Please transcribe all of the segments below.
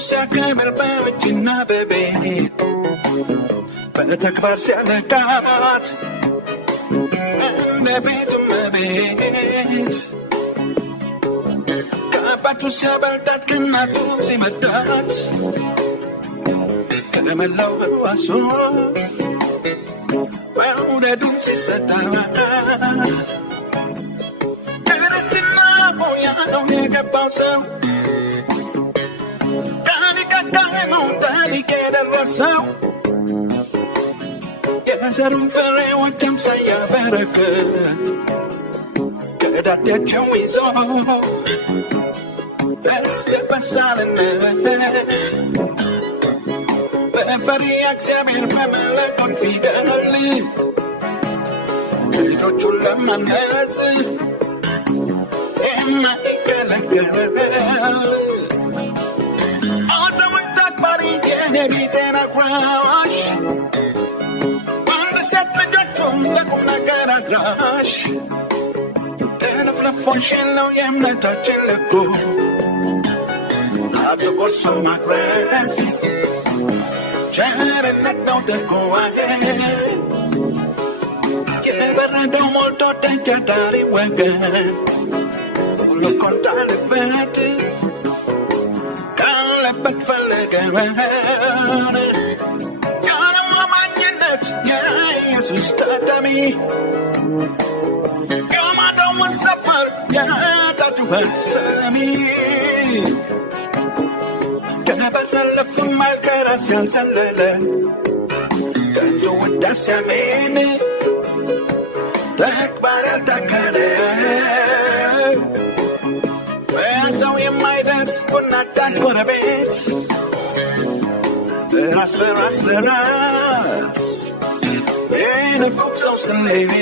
ሲያከብር በእጅና በቤት በተግባር ሲያነቃት እንደ ቤቱ እመቤት ከአባቱ ሲያበልጣት ከእናቱ ሲመርጣት ከመላው ሕዋሱ መውደዱን ሲሰጣት ክርስትና ሆያ ነው የገባው ሰው ታሪክ የደረሰው የዘሩን ፍሬዎች ሳያበረክት ከዳዳቸው ይዞ በሳልነት በፈሪሃ እግዚአብሔር በመለኮት ፊደል ልጆቹን ለማነጽ የማይከለከል የኔቢጤን አጉራሽ ወንድ ሴት ልጆቹን ለቁም ነገር አድራሽ ጥልፍልፎሽን ነው የእምነታችን ልኩ አትቆርሶ ማኩረስ ቸርነት ነው ተርጓሜ የበረደው ሞልቶ ደጅ አዳሪ ወገን ሁሉ ቆንጣልበት ካለበት ፈለገን ያለም አማኝነት የኢየሱስ ቀዳሚ የማዳውን ሰፈር የጣቱ በሰሚ ከበረለፍም አልከራስ ያልዘለለ ከንቱ ውዳሴ አሜን ተግባር ያልታከለ በያዘው የማይደርስ ቡናዳን ጎረቤት ራስ በራስ ለራስ የንፉቅ ሰው ስሌት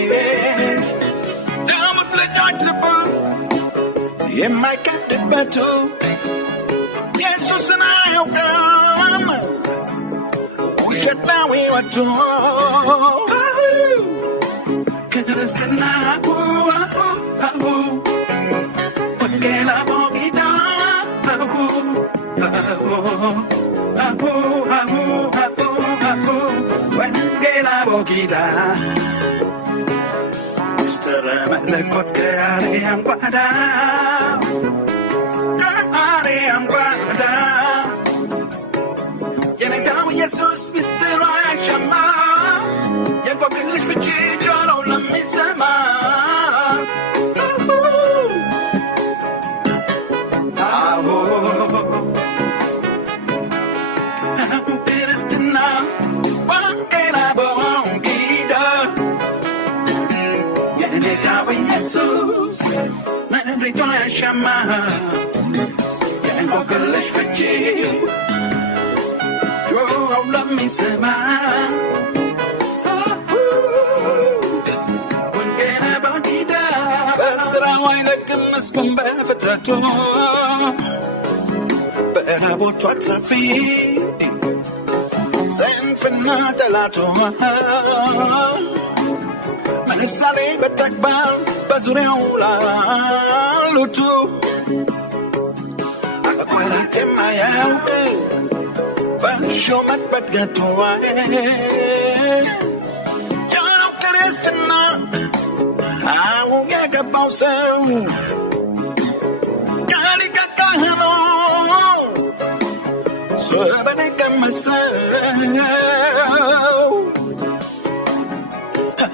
ዳሙት ልጆች ልብ የማይቀድበቱ ኢየሱስን አያውቅም ውሸታዊ ወቶ ክርስትና ወንጌል አቦጊዳ ወንጌል አቦጊዳ ምስጢረ መለኮት ከአርያም ጓዳ ከአርያም ጓዳ የነጋው ኢየሱስ ምስጢሩ አያሻማ የቆቅልሽ ፍቺ ጆሮው ለሚሰማ ክርስትና ወንጌል አቦጊዳ የነጋው ኢየሱስ ምድሪቱ አያሻማ የቆቅልሽ ፍቺ ጆሮው ለሚሰማ አይለቅም መስኩን በፍጥረቱ በራቦቹ አትረፊ ስንፍና ጠላቱ ምሳሌ በተግባር በዙሪያው ላሉቱ አቋራጭ የማያውቅ በሾመት በድገቱ ያለው ክርስትና አው የገባው ሰው ቃሊቀ ካህኑ ዘበን ቀመሰው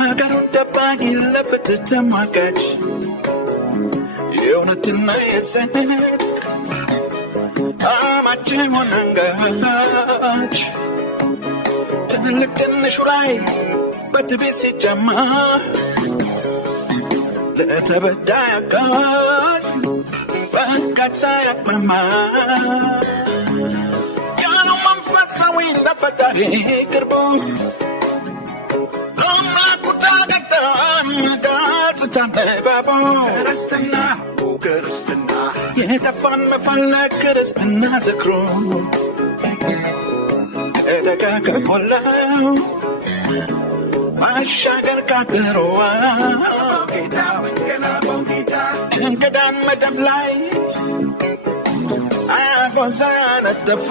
ሀገሩን ጠባቂ ለፍትህ ተሟጋች የእውነትና የጽድቅ አማችውን አንጋች ትልቅ ትንሹ ላይ በትዕቢት ሲጀማ ለተበዳይ አጋዥ በቃት ሳያቅማማ ያለው መንፈሳዊ ለፈጣሪ ቅርቡ ለአምላኩ ታገጠም ገጽታ ነባቦ ክርስትና የጠፋን መፈለግ ክርስትና ዝክሩ ከደጋ ከቆላው ማሻገር ካትሮዋ እንግዳን መደብ ላይ አጎዛን አደፋ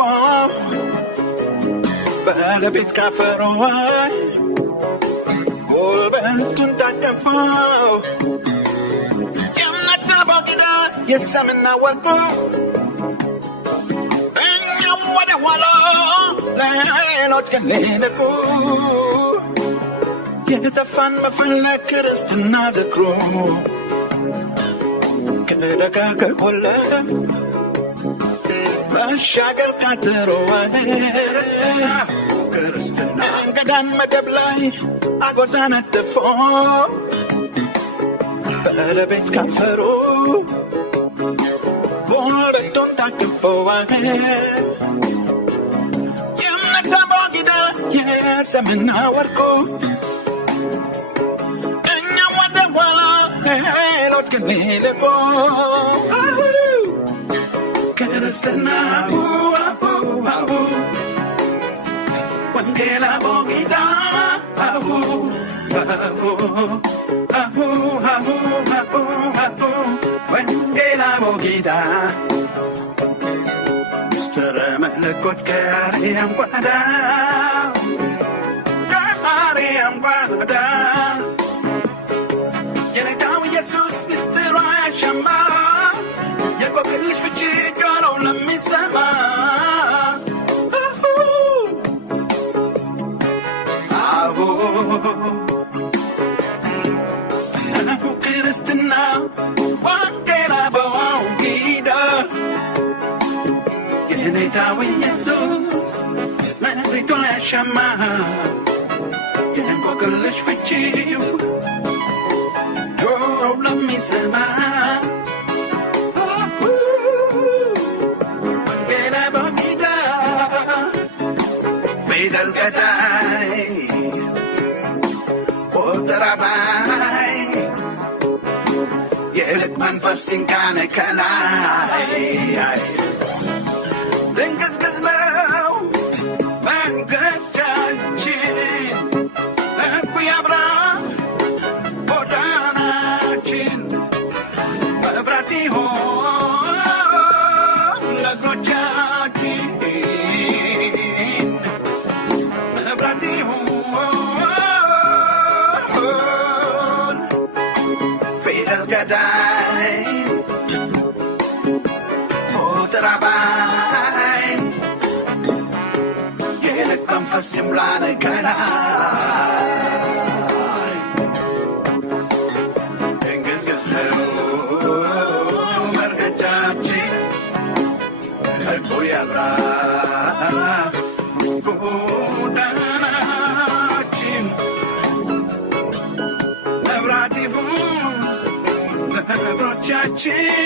ባለቤት ካፈሮይ ጉልበቱን ታቀፋው የእምነት አባጊዳ የሰምና ወርቁ እኛም ወደ ኋላ ሌሎች ግን ሊልቁ የጠፋን መፈለግ ክርስትና ዝክሩ ከደጋ ከቆለፈ መሻገር ካትሮ ክርስትና እንገዳን መደብ ላይ አጎዛን አደፎ ባለቤት ካፈሩ ጉልበቱን ታቅፎ የእምነት አባጊዳ የሰምና ወርቁ እኛ ወደ ኋላ ሌሎች ግን ሊልቁ ክርስትና ወንጌል አቦጊዳ ወንጌል አቦጊዳ ምስጢረ መለኮት ከአርያም ጓዳ የነጋው ኢየሱስ ምስጢሩ አያሻማ የቆቅልሽ ፍቺ ጆሮው ለሚሰማ ክርስትና ወንጌል አቦጊዳ የነጋው ኢየሱስ መሪቱ አያሻማ የቆቅልሽ ፍቺው ጆሮው ለሚሰማ ፊደል ገዳይ ቁጥር አባይ የልቅ መንፈስ ሲንካነ ከላይ ድንግዝግዝ ነው መንገዳችን እኩይ አብራ ጎዳናችን መብራት ይሆን ለእግሮቻችን ፊደል ገዳይ ቁጥር አባይ የልቅ መንፈስ ይሙላን ከላይ ድንግዝግዝ ነው መርገጫችን እኩይ አብራ ጎዳናችን መብራት ይሁን ለእግሮቻችን